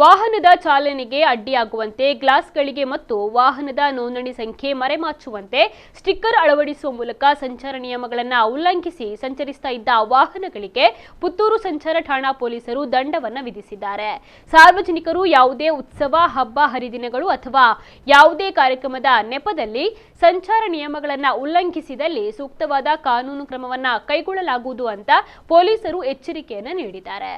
ವಾಹನದ ಚಾಲನೆಗೆ ಅಡ್ಡಿಯಾಗುವಂತೆ ಗ್ಲಾಸ್ಗಳಿಗೆ ಮತ್ತು ವಾಹನದ ನೋಂದಣಿ ಸಂಖ್ಯೆ ಮರೆಮಾಚುವಂತೆ ಸ್ಟಿಕ್ಕರ್ ಅಳವಡಿಸುವ ಮೂಲಕ ಸಂಚಾರ ನಿಯಮಗಳನ್ನು ಉಲ್ಲಂಘಿಸಿ ಸಂಚರಿಸ್ತಾ ಇದ್ದ ವಾಹನಗಳಿಗೆ ಪುತ್ತೂರು ಸಂಚಾರ ಠಾಣಾ ಪೊಲೀಸರು ದಂಡವನ್ನು ವಿಧಿಸಿದ್ದಾರೆ. ಸಾರ್ವಜನಿಕರು ಯಾವುದೇ ಉತ್ಸವ, ಹಬ್ಬ ಹರಿದಿನಗಳು ಅಥವಾ ಯಾವುದೇ ಕಾರ್ಯಕ್ರಮದ ನೆಪದಲ್ಲಿ ಸಂಚಾರ ನಿಯಮಗಳನ್ನು ಉಲ್ಲಂಘಿಸಿದಲ್ಲಿ ಸೂಕ್ತವಾದ ಕಾನೂನು ಕ್ರಮವನ್ನು ಕೈಗೊಳ್ಳಲಾಗುವುದು ಅಂತ ಪೊಲೀಸರು ಎಚ್ಚರಿಕೆಯನ್ನು ನೀಡಿದ್ದಾರೆ.